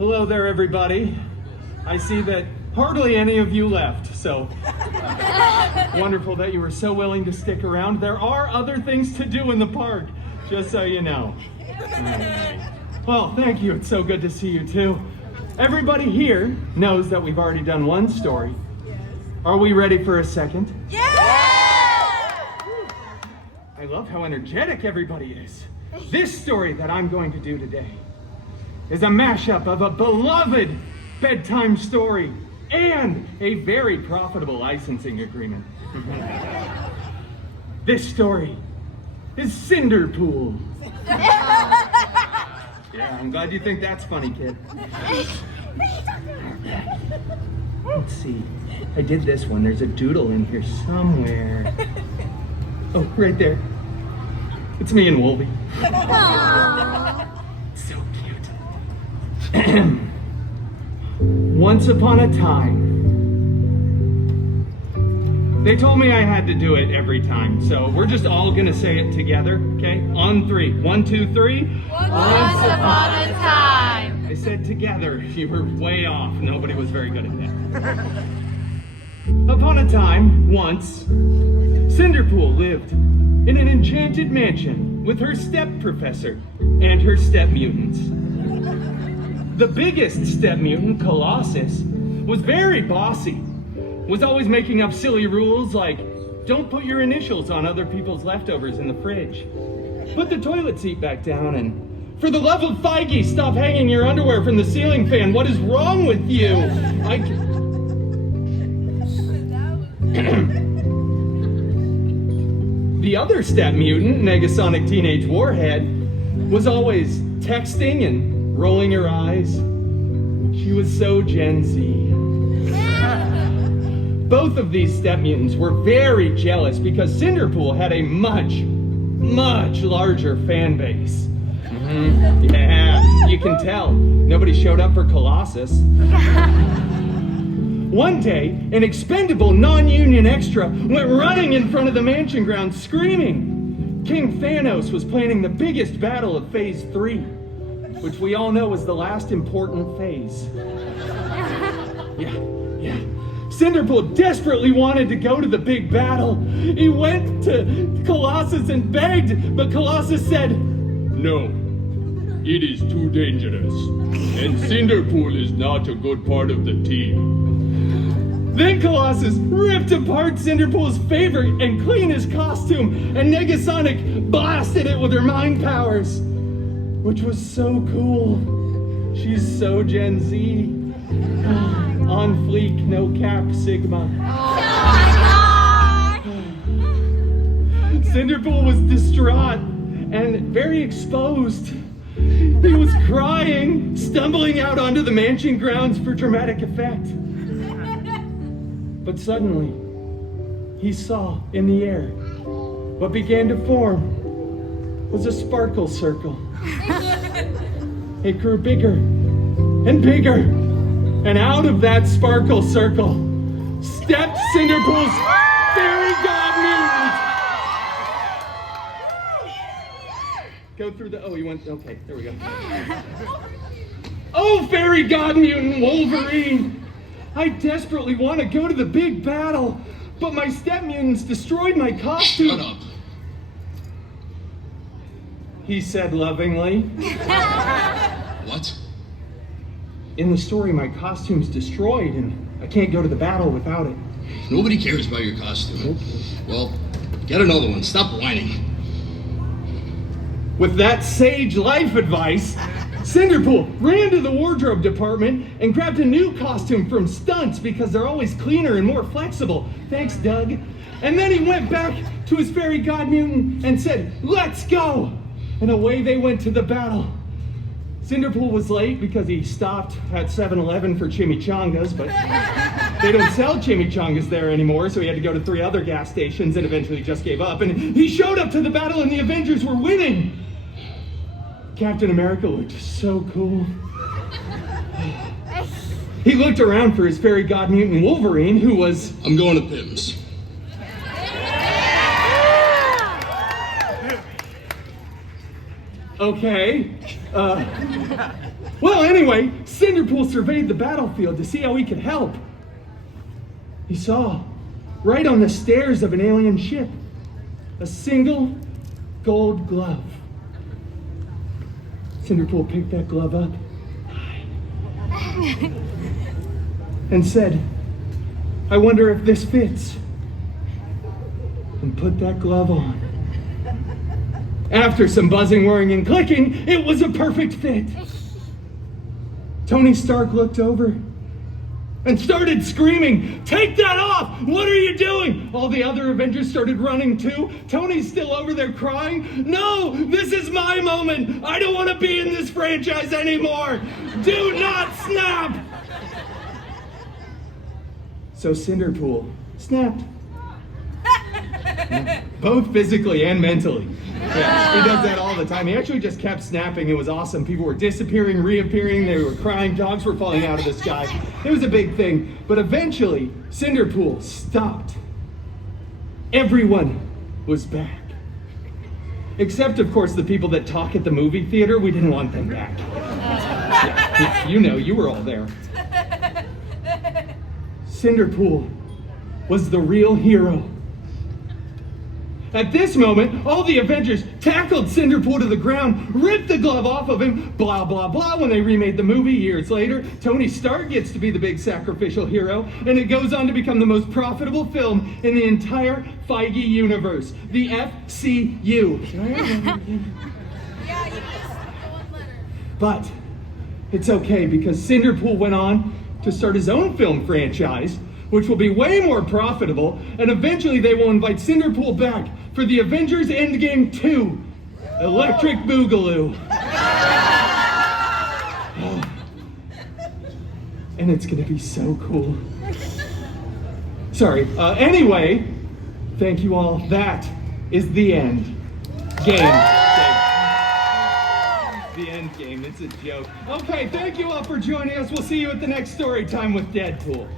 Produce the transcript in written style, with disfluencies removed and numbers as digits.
Hello there, everybody. I see that hardly any of you left, so wonderful that you were so willing to stick around. There are other things to do in the park, just so you know. Well, thank you. It's so good to see you, too. Everybody here knows that we've already done one story. Are we ready for a second? Yeah! I love how energetic everybody is. This story that I'm going to do today is a mashup of a beloved bedtime story and a very profitable licensing agreement. This story is Cinderpool. Yeah, I'm glad you think that's funny, kid. Let's see. I did this one. There's a doodle in here somewhere. Oh, right there. It's me and Wolvie. So cute. Once upon a time. They told me I had to do it every time, so we're just all gonna say it together, okay? On three. 1, 2, 3. Once upon a time. I said together. You were way off. Nobody was very good at that. Upon a time, once, Cinderpool lived in an enchanted mansion with her step-professor and her step-mutants. The biggest step-mutant, Colossus, was very bossy, was always making up silly rules like, don't put your initials on other people's leftovers in the fridge. Put the toilet seat back down, and for the love of Feige, stop hanging your underwear from the ceiling fan. What is wrong with you? The other step mutant, Negasonic Teenage Warhead, was always texting and rolling her eyes. She was so Gen Z. Both of these step mutants were very jealous because Cinderpool had a much, much larger fan base. Yeah, you can tell. Nobody showed up for Colossus. One day, an expendable non-union extra went running in front of the mansion grounds screaming. King Thanos was planning the biggest battle of Phase 3, which we all know is the last important phase. Yeah. Cinderpool desperately wanted to go to the big battle. He went to Colossus and begged, but Colossus said, "No, it is too dangerous, and Cinderpool is not a good part of the team." Then Colossus ripped apart Cinderpool's favorite and cleanest costume, and Negasonic blasted it with her mind powers, which was so cool. She's so Gen Z. On fleek, no cap, Sigma. Cinderpool was distraught and very exposed. He was crying, stumbling out onto the mansion grounds for dramatic effect. But suddenly, he saw in the air what began to form was a sparkle circle. It grew bigger and bigger, and out of that sparkle circle stepped Cinderpool's fairy god mutant. Go through the, he went, okay, there we go. Oh, fairy god mutant Wolverine! I desperately want to go to the big battle, but my step mutants destroyed my costume. Shut up. He said lovingly. What? In the story, my costume's destroyed and I can't go to the battle without it. Nobody cares about your costume. Well, get another one. Stop whining. With that sage life advice, Cinderpool ran to the wardrobe department and grabbed a new costume from Stunts because they're always cleaner and more flexible. Thanks, Doug. And then he went back to his fairy god mutant and said, "Let's go!" And away they went to the battle. Cinderpool was late because he stopped at 7-Eleven for chimichangas, but they don't sell chimichangas there anymore, so he had to go to 3 other gas stations and eventually just gave up. And he showed up to the battle and the Avengers were winning. Captain America looked so cool. He looked around for his fairy god mutant Wolverine, who was... I'm going to Pim's. Okay. Well, anyway, Cinderpool surveyed the battlefield to see how he could help. He saw, right on the stairs of an alien ship, a single gold glove. Cinderpool picked that glove up and said, I wonder if this fits. And put that glove on. After some buzzing, whirring, and clicking, it was a perfect fit. Tony Stark looked over and started screaming, take that off! What are you doing? All the other Avengers started running too. Tony's still over there crying. No, this is my moment. I don't want to be in this franchise anymore. Do not snap! So Cinderpool snapped. Both physically and mentally. Yeah, he does that all the time. He actually just kept snapping. It was awesome. People were disappearing, reappearing. They were crying. Dogs were falling out of the sky. It was a big thing. But eventually, Cinderpool stopped. Everyone was back. Except, of course, the people that talk at the movie theater. We didn't want them back. Yeah, you know, you were all there. Cinderpool was the real hero. At this moment, all the Avengers tackled Cinderpool to the ground, ripped the glove off of him, blah, blah, blah. When they remade the movie years later, Tony Stark gets to be the big sacrificial hero, and it goes on to become the most profitable film in the entire Feige universe, the FCU. Can I have that again? Yeah, you missed the one letter. But it's okay, because Cinderpool went on to start his own film franchise, which will be way more profitable, and eventually they will invite Cinderpool back for the Avengers Endgame 2, Electric Boogaloo. And it's gonna be so cool. Sorry, anyway, thank you all. That is the end game. The end game, it's a joke. Okay, thank you all for joining us. We'll see you at the next story time with Deadpool.